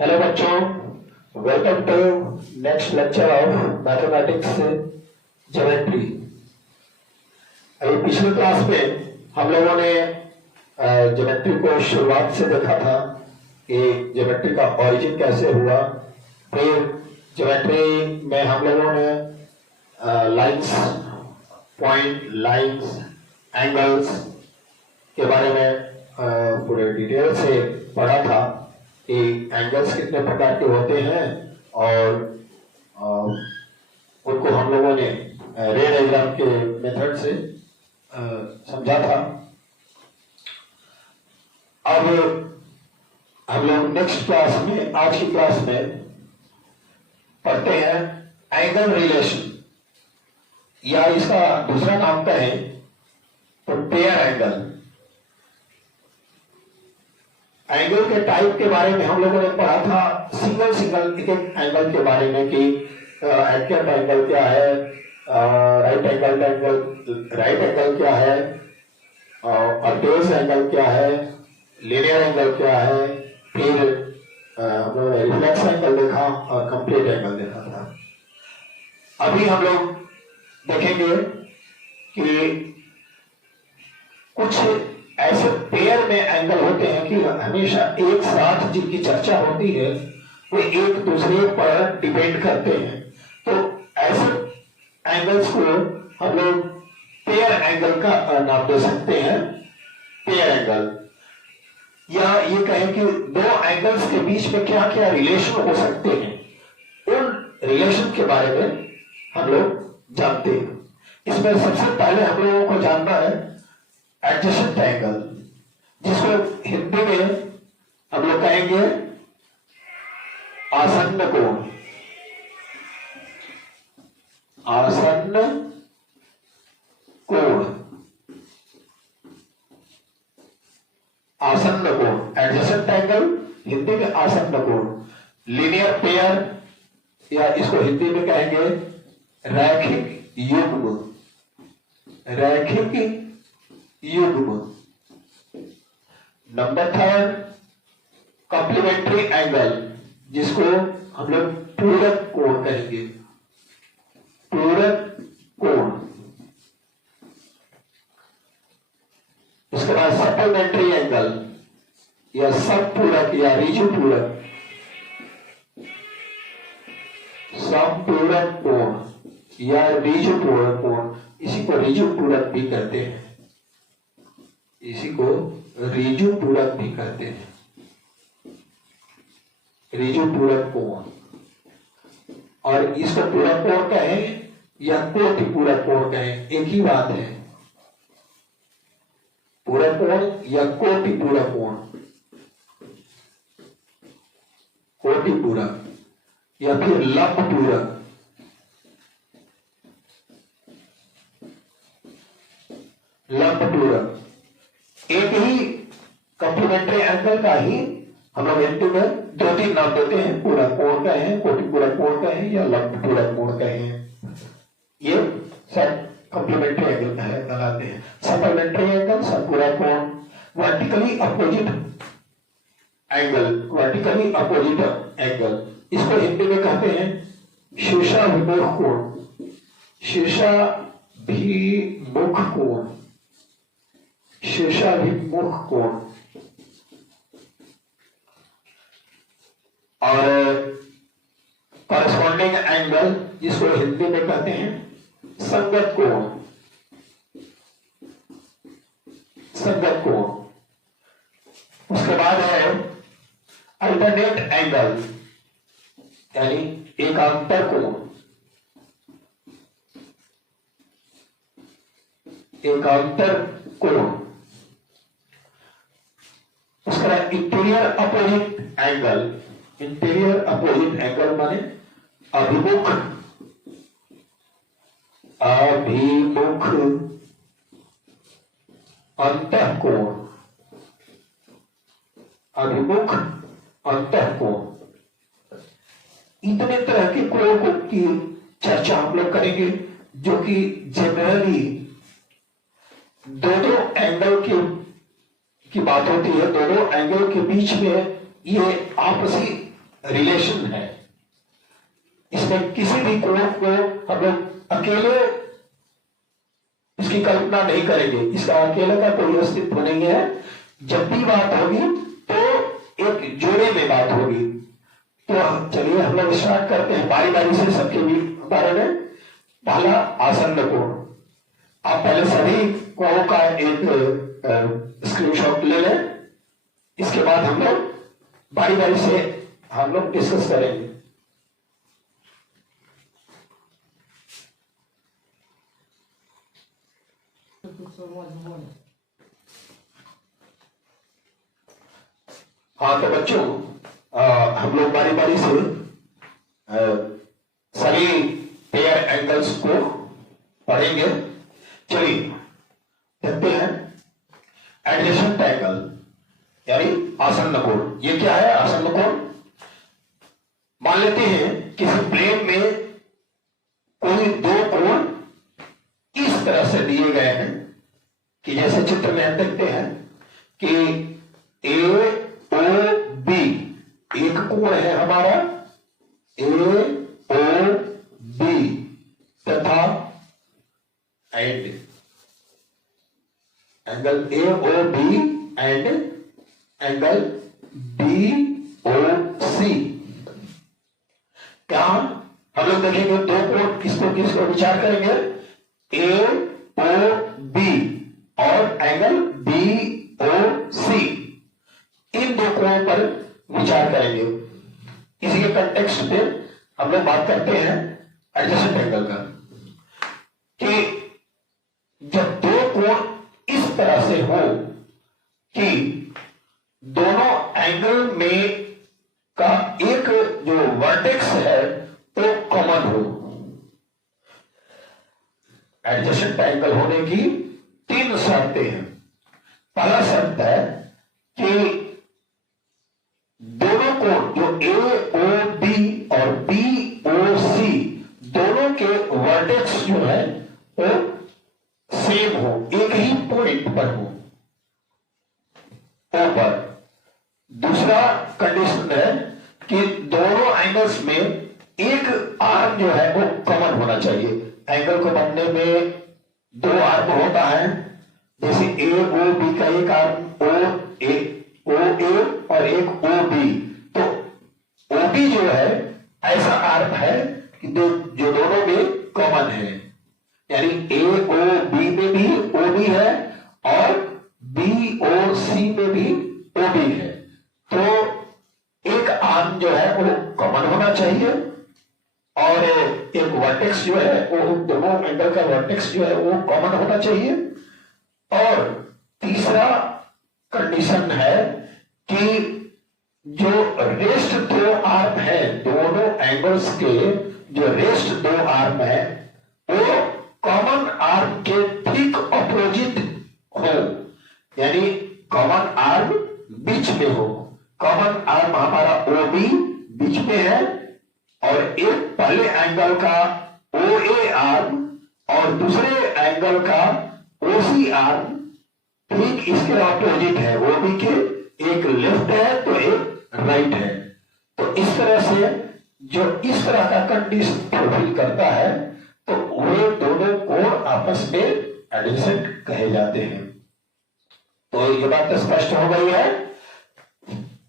Hello बच्चों, welcome to next lecture of mathematics geometry. अभी पिछले क्लास में हम लोगों ने ज्योमेट्री को शुरुआत से देखा था कि ज्योमेट्री का ओरिजिन कैसे हुआ। फिर ज्योमेट्री में हम लोगों ने लाइंस, पॉइंट, लाइंस, एंगल्स के बारे में पूरे डिटेल से पढ़ा था कि एंगल्स कितने प्रकार के होते हैं और उनको हम लोगों ने रे डायग्राम के मेथड से समझा था। अब हम लोग नेक्स्ट क्लास में, आज की क्लास में पढ़ते हैं एंगल रिलेशन, या इसका दूसरा नाम कहें तो पेयर एंगल। एंगल के टाइप के बारे में हम लोगों ने पढ़ा था, सिंगल एक एक एंगल के बारे में कि एक्यूट एंगल क्या है, राइट एंगल क्या है, ऑब्टयूज एंगल क्या है, लीनियर एंगल क्या है, फिर हम लोगों ने रिफ्लेक्स एंगल देखा और कंप्लीट एंगल देखा था। अभी हम लोग देखेंगे कि कुछ ऐसे पेयर में एंगल होते हैं कि हमेशा एक साथ जिनकी चर्चा होती है वो एक दूसरे पर डिपेंड करते हैं। तो ऐसे एंगल्स को हम लोग पेयर एंगल का नाम दे सकते हैं, पेयर एंगल। या ये कहें कि दो एंगल्स के बीच में क्या क्या रिलेशन हो सकते हैं, उन रिलेशन के बारे में हम लोग जानते हैं। इसमें सबसे पहले हम लोगों को जानना है एडजेसेंट एंगल, जिसको हिंदी में हम लोग कहेंगे आसन्न कोण। आसन्न कोण, आसन्न कोण, एडजेसेंट एंगल, हिंदी में आसन्न कोण। लीनियर पेयर, या इसको हिंदी में कहेंगे रैखिक युग्म, रैखिक युग्म। नंबर थर्ड कॉम्प्लीमेंट्री एंगल, जिसको हम लोग पूरक कोण कहेंगे, पूरक कोण। उसके बाद सप्लीमेंट्री एंगल या समपूरक या रिजु पूरक, समपूरक कोण या रिजु पूरक कोण। इसी को रिजु पूरक भी कहते हैं, इसी को रिजु पूरक भी कहते हैं, रिजु पूरक कोण। और इसको पूरक कोण कहें या कोटि पूरक कोण कहें, एक ही बात है। पूरक कोण या कोटि पूरक कोण, कोटि पूरक या फिर लंब पूरक, लंब पूरक। एक ही कॉम्प्लीमेंट्री एंगल का ही हम लोग हिंदी में दो तीन नाम देते हैं, पूरक कोण कहें, कोटि पूरक कोण कहें या लंब पूरक कोण कहें। ये सब कॉम्प्लीमेंट्री एंगल कहलाते हैं। सप्लीमेंट्री एंगल, समपूरक कोण, vertically opposite angle, vertically opposite angle, इसको हिंदी में कहते हैं शीर्षाभिमुख कोण, शीर्षाभिमुख कोण, शीर्षाभिमुख कोण। और कॉरेस्पॉन्डिंग एंगल, जिसको हिंदी में कहते हैं संगत कोण, संगत कोण। उसके बाद है अल्टरनेट एंगल, यानी एकांतर कोण, एकांतर कोण। उसके बाद interior opposite angle, interior opposite angle माने अभिमुख, अभिमुख अंतःकोण, अभिमुख अंतःकोण। इतने तरह के कोण की चर्चा हम लोग करेंगे, जो कि जनरली दो एंगल की बात होती है। दोनों एंगल के बीच में ये आपसी रिलेशन है। इसमें किसी भी कोण को हम लोग अकेले इसकी कल्पना नहीं करेंगे, इसका अकेले का कोई अस्तित्व नहीं है। जब भी बात होगी तो एक जोड़े में बात होगी। तो चलिए हम लोग स्टार्ट करते हैं बारी बारी से सबके भी बारे में। पहला आसन्न कोण। आप पहले सभी कोणों का एक स्क्रीनशॉट ले लें, इसके बाद हम लोग बारी बारी से हम लोग डिस्कस करेंगे। हाँ तो बच्चों हम लोग बारी बारी से सभी पेयर एंगल्स को पढ़ेंगे। चलिए देखते हैं एडजेसेंट एंगल यानी आसन्न कोण। ये क्या है आसन्न कोण? मान लेते हैं किसी प्लेन में कोई दो कोण इस तरह से दिए गए हैं कि जैसे चित्र में हम देखते हैं कि ए ओ बी एक कोण है हमारा ए ओ बी तथा and angle A O B and angle B O C. क्या हम लोग देखेंगे दो कोण किसको किसको विचार करेंगे? ए ओ बी और एंगल बी ओ सी, इन दो कोणों पर विचार करेंगे। इसी के कंटेक्स्ट पे हम लोग बात करते हैं एडजेसेंट एंगल का कि जब दो कोण इस तरह से हो कि दोनों एंगल में का एक जो वर्टेक्स है वो कॉमन हो। एडजेसेंट एंगल होने की तीन शर्तें हैं। पहला शर्त है कि दोनों कोण जो ए ओ बी और बी ओ सी दोनों के वर्टेक्स जो है वो सेम हो, एक ही पॉइंट पर हो ओ पर। दूसरा कंडीशन है कि दोनों एंगल्स में एक आर्म जो है वो कॉमन होना चाहिए। एंगल को बनने में दो आर्म होता है, जैसे ए ओ बी का एक आर्म ओ ए और एक ओ बी। तो ओ बी जो है ऐसा आर्म है कि जो दोनों में कॉमन है, यानी ए ओ बी में भी ओ बी है और बी ओ सी में भी ओ बी है। तो एक आर्म जो है वो कॉमन होना चाहिए और एक वर्टेक्स जो है वो दोनों एंगल का वर्टेक्स जो है वो कॉमन होना चाहिए। और तीसरा कंडीशन है कि जो रेस्ट दो आर्म है, दोनों एंगल्स के जो रेस्ट दो आर्म है वो कॉमन आर्म के ठीक ऑपोजिट हो, यानी कॉमन आर्म बीच में हो। कॉमन आर्म हमारा ओ बी बीच में है और एक पहले एंगल का ओ ए आर्म और दूसरे एंगल का ओ सी आर्म ठीक इसके ऑपोजिट है। ओ बी के एक लेफ्ट है तो एक राइट है। तो इस तरह से जो इस तरह का कंडीशन फुलफिल करता है तो वे दोनों कोण आपस में एडजेसेंट कहे जाते हैं। तो ये बात तो स्पष्ट हो गई है।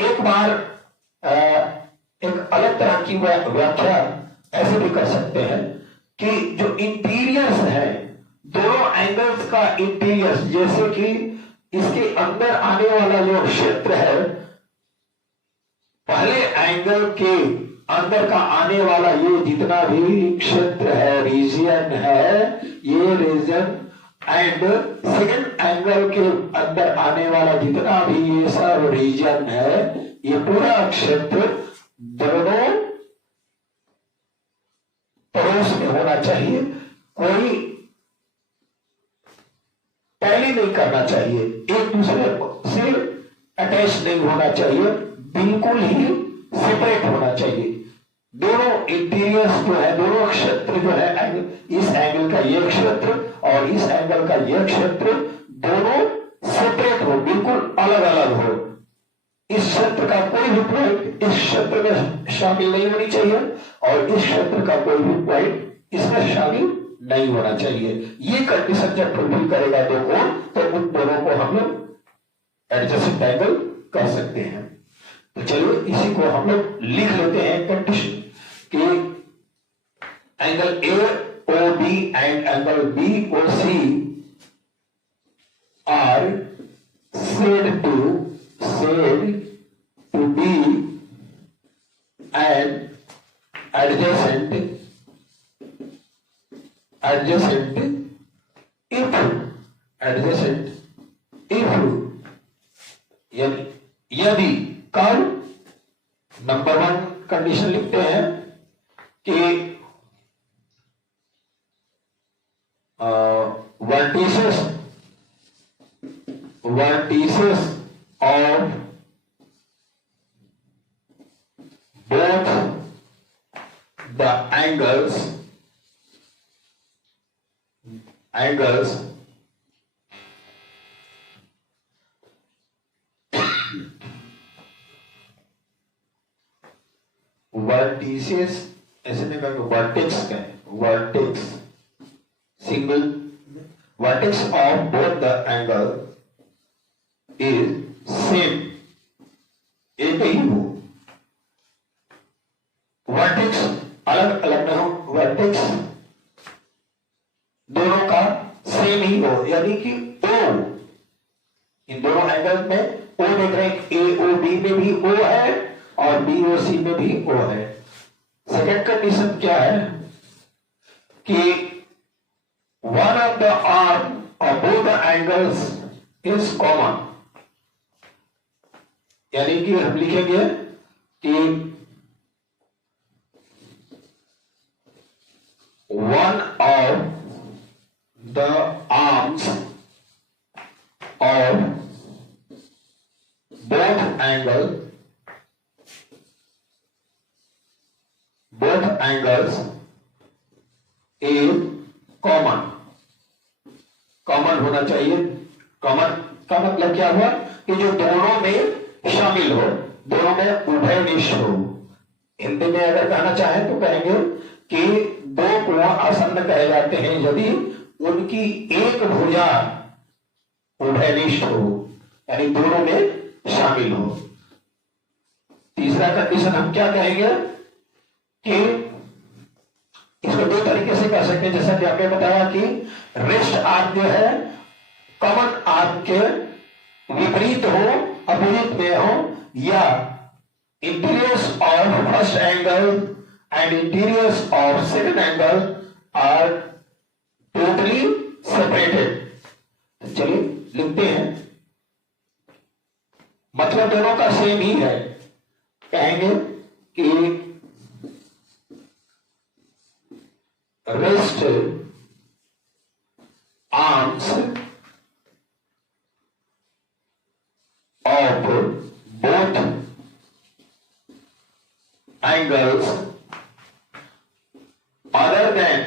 एक बार एक अलग तरह की व्याख्या ऐसे भी कर सकते हैं कि जो इंटीरियर्स है, दोनों एंगल्स का इंटीरियर्स, जैसे कि इसके अंदर आने वाला जो क्षेत्र है, पहले एंगल के अंदर का आने वाला ये जितना भी क्षेत्र है, रीजन है, ये रीजन एंड सेकेंड एंगल के अंदर आने वाला जितना भी ये सब रीजन है, ये पूरा क्षेत्र दोनों पड़ोस में होना चाहिए। कोई टैली नहीं करना चाहिए, एक दूसरे से अटैच नहीं होना चाहिए, बिल्कुल ही सेपरेट होना चाहिए। दोनों इंटीरियर्स जो है, दोनों क्षेत्र जो है, इस एंगल का ये क्षेत्र और इस एंगल का ये क्षेत्र दोनों सेपरेट हो, बिल्कुल अलग अलग हो। इस क्षेत्र का कोई भी पॉइंट इस क्षेत्र में शामिल नहीं होनी चाहिए और इस क्षेत्र का कोई भी पॉइंट इसमें शामिल नहीं होना चाहिए। ये कंडीशन जब फुलफिल करेगा दो कोण, तो उन दोनों को हम लोग एडजेसेंट एंगल कह सकते हैं। तो चलिए इसी को हम लोग लिख लेते हैं कंडीशन कि angle AOB and angle BOC are said to be an adjacent if यदि कब नंबर 1 कंडीशन लिखते हैं कि vertices of both the angles vertices ऐसे नहीं कहेंगे, vertex कहें, vertex of both the angle is same, एक ही हो। वर्टेक्स अलग अलग ना हो, वर्टेक्स दोनों का सेम ही हो, यानी कि O, इन दोनों एंगल में O देख रहे हैं, AOB में भी O है और BOC में भी O है। सेकंड कंडीशन क्या है कि one of the arm of both the angles is common, यानी कि हम लिखेंगे कि one of the arms of both angles is common होना चाहिए। कॉमन का मतलब क्या हुआ कि जो दोनों में शामिल हो, दोनों में उभयनिष्ठ हो। हिंदी में अगर कहना चाहें तो कहेंगे कि दो कोण आसन्न कहे जाते हैं यदि उनकी एक भुजा उभयनिष्ठ हो, यानी दोनों में शामिल हो। तीसरा कंडीशन हम क्या कहेंगे कि इसको दो तरीके से कर सकते हैं, जैसा कि आपने बताया कि रेस्ट आर्म जो है कॉमन आर्म के विपरीत हो, अपोजिट में हो, या interiors of first angle and interiors of second angle are totally separated. चलिए लिखते हैं, मतलब दोनों का सेम ही है। कहेंगे कि rest arms of both angles other than,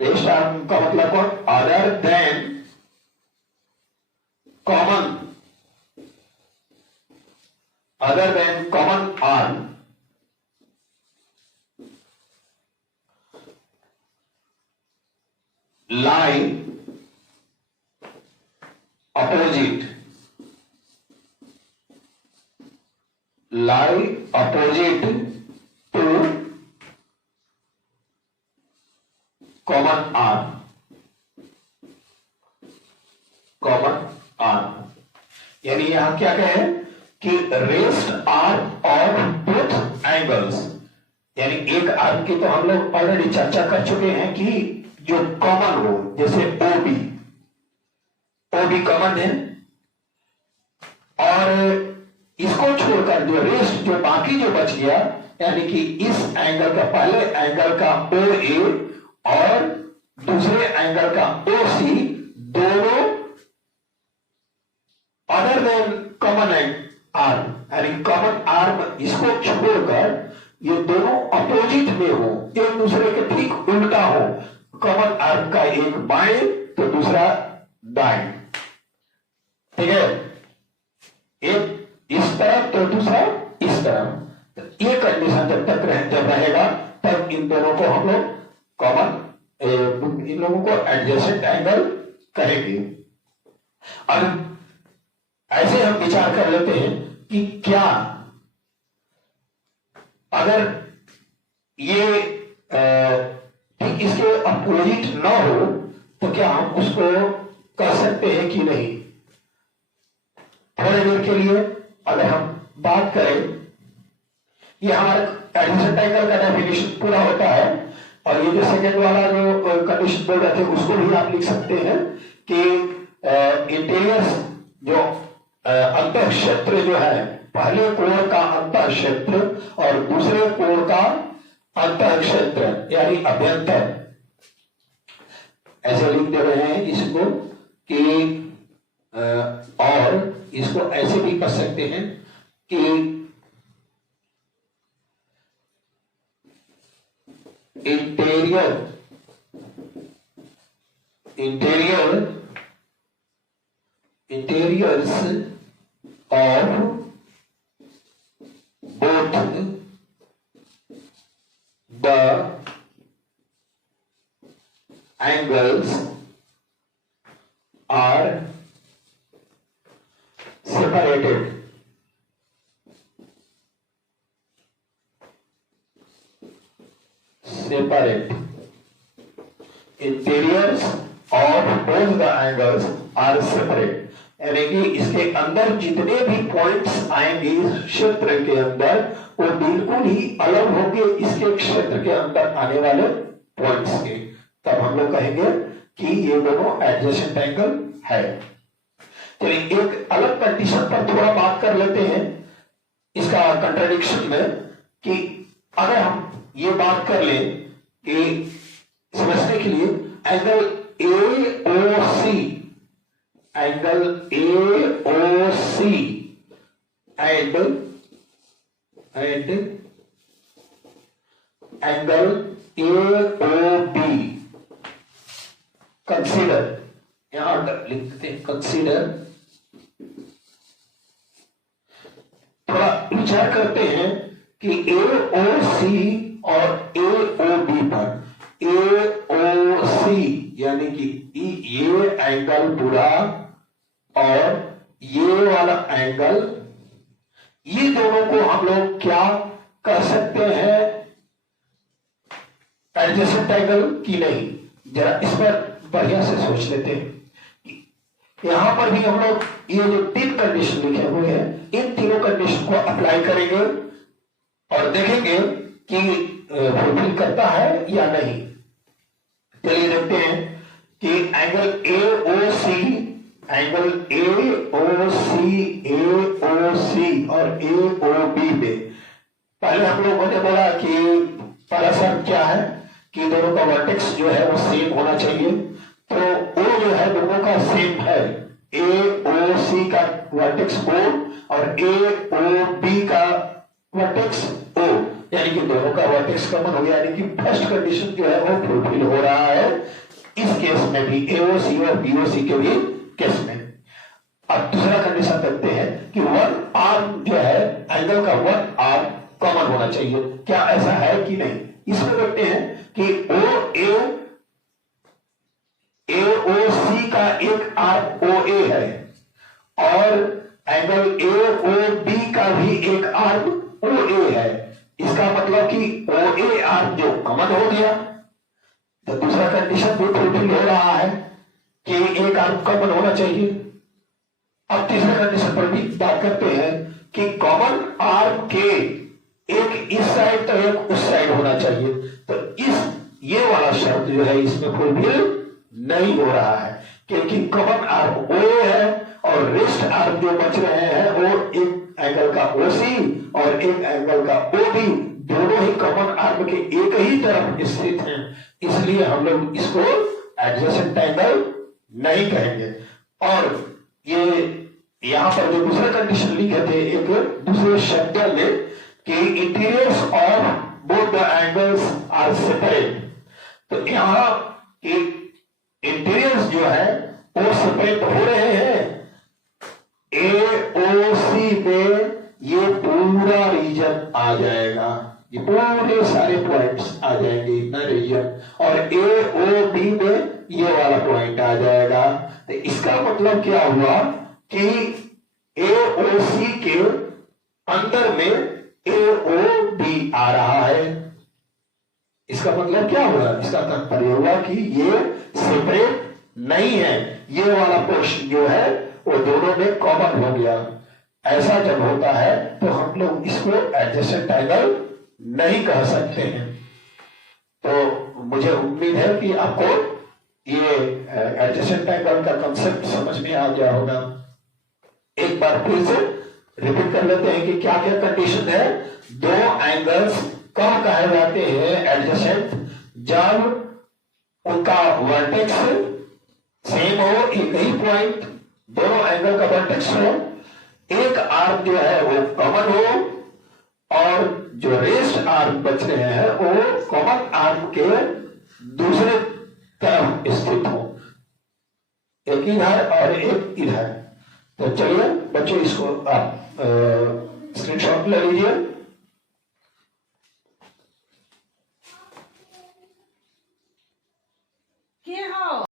rest arm का मतलब कौन, other than common, other than common arm lie opposite to common arm, यानी यहां क्या कहे कि rest arm of both angles, यानी एक आर्म की तो हम लोग ऑलरेडी चर्चा कर चुके हैं कि जो कॉमन हो, जैसे ओबी कॉमन है, और इसको छोड़कर जो रेस्ट जो बाकी जो बच गया, यानी कि इस एंगल का, पहले एंगल का OA और दूसरे एंगल का OC, दोनों अदर देन कॉमन आर्म, यानी कॉमन आर्म इसको छोड़कर ये दोनों अपोजिट में हो, एक दूसरे के ठीक उल्टा हो। कॉमन आर्म का एक बाएं तो दूसरा दाएं, ठीक है। एक इस तरफ तो दूसरा इस तरफ। तो ये कंडीशन जब रहेगा तब इन दोनों को हम लोग कॉमन, इन लोगों को एडजेसेंट एंगल कहेंगे। अब ऐसे हम विचार कर लेते हैं कि क्या अगर ये ठीक इसके अपोजिट न हो तो क्या हम उसको कर सकते हैं कि नहीं। थोड़ी देर के लिए अगर हम बात करें, ये हमारा एडजेसेंट एंगल का डेफिनेशन पूरा होता है, और ये जो सेकेंड वाला जो कंडीशन बोल रहे थे उसको भी आप लिख सकते हैं कि इंटीरियर जो अंतः क्षेत्र जो है, पहले कोण का अंतः क्षेत्र और दूसरे कोण का अंतः क्षेत्र यानी अभ्यंतर, ऐसे लिख दे रहे हैं इसको कि और इसको ऐसे भी कर सकते हैं कि interiors of both the angles are separated. Interiors of both the angles are separate. यानी कि इसके अंदर जितने भी पॉइंट्स आएंगे इस क्षेत्र के अंदर, वो बिल्कुल ही अलग होंगे इसके क्षेत्र के अंदर आने वाले पॉइंट्स के। तब हम लोग कहेंगे कि ये दोनों एडजेसेंट एंगल है। चलिए एक अलग कंडीशन पर थोड़ा बात कर लेते हैं इसका कंट्राडिक्शन में, कि अगर हम ये बात कर लें कि समझने के लिए angle AOC and angle AOB consider, यहां लिखते हैं कंसीडर। थोड़ा विचार करते हैं कि AOC और AOB पर, AOC यानी कि ये एंगल पूरा और ये वाला एंगल, ये दोनों को हम लोग क्या कर सकते हैं एडजेसेंट एंगल की नहीं। जरा इस पर बढ़िया से सोच लेते हैं। यहां पर भी हम लोग ये जो तीन कंडीशन लिखे हुए हैं, इन तीनों कंडीशन को अप्लाई करेंगे और देखेंगे कि फुलफिल करता है या नहीं। चलिए देखते हैं कि एंगल AOC और AOB में पहले हम लोगों ने बोला कि पहला शर्त क्या है कि दोनों का वर्टेक्स जो है वो सेम होना चाहिए। तो O जो है दोनों का सेम है, AOC का वर्टेक्स O और AOB का वर्टेक्स O, यानी कि दोनों का वर्टेक्स कॉमन हो गया, यानी कि फर्स्ट कंडीशन जो है वो फुलफिल हो रहा है इस केस में भी, AOC और BOC के भी केस में। अब दूसरा कंडीशन देखते हैं कि वन आर्म जो है एंगल का वन आर्म कॉमन होना चाहिए, क्या ऐसा है कि नहीं। इसमें देखते हैं कि AOC का एक आर्म OA है और एंगल AOB का भी एक आर्म OA है। इसका मतलब कि OA आर्म जो कॉमन हो गया, तो दूसरा कंडीशन भी फुलफिल हो रहा है कि एक आर्म कॉमन होना चाहिए। अब तीसरे कंडीशन पर भी बात करते हैं कि कॉमन आर्म के एक इस साइड तो एक उस साइड होना चाहिए। तो ये वाला शब्द जो है इसमें फुलफिल नहीं हो रहा है, क्योंकि कॉमन आर्म OA है और रेस्ट आर्म जो बच रहे हैं वो एक एंगल का OC और एक एंगल का OB, दोनों ही कॉमन आर्म के एक ही तरफ स्थित हैं, इसलिए हम लोग इसको एडजेसेंट एंगल नहीं कहेंगे। और ये यहां पर जो दूसरा कंडीशन लिखे थे एक दूसरे शब्द में कि interiors of both the angles are separate, तो यहां इंटीरियर्स जो है वो सेपरेट हो रहे हैं। AOC में पूरा रीजन आ जाएगा, ये पूरे सारे पॉइंट्स आ जाएंगे इतना रीजन, और ए ओ बी में ये वाला पॉइंट आ जाएगा। तो इसका मतलब क्या हुआ कि ए ओ सी के अंदर में ए ओ बी आ रहा है। इसका मतलब क्या हुआ, इसका तात्पर्य हुआ कि ये सेपरेट नहीं है, ये वाला पोर्शन जो है वो दोनों में कॉमन हो गया। ऐसा जब होता है तो हम लोग इसको एडजेसेंट एंगल नहीं कह सकते हैं। तो मुझे उम्मीद है कि आपको ये एडजेसेंट एंगल का कंसेप्ट समझ में आ गया होगा। एक बार फिर से रिपीट कर लेते हैं कि क्या क्या कंडीशन है। दो एंगल्स कब कहे जाते हैं एडजेसेंट, जब उनका वर्टेक्स सेम हो, एक ही पॉइंट, दोनों एंगल का वर्टेक्स हो, एक आर्म जो है वो कॉमन हो, और जो रेस्ट आर्म बच रहे हैं वो कॉमन आर्म के दूसरे तरफ स्थित हो, एक इधर और एक इधर। तो चलिए बच्चों, इसको आप स्क्रीनशॉट ले लीजिए।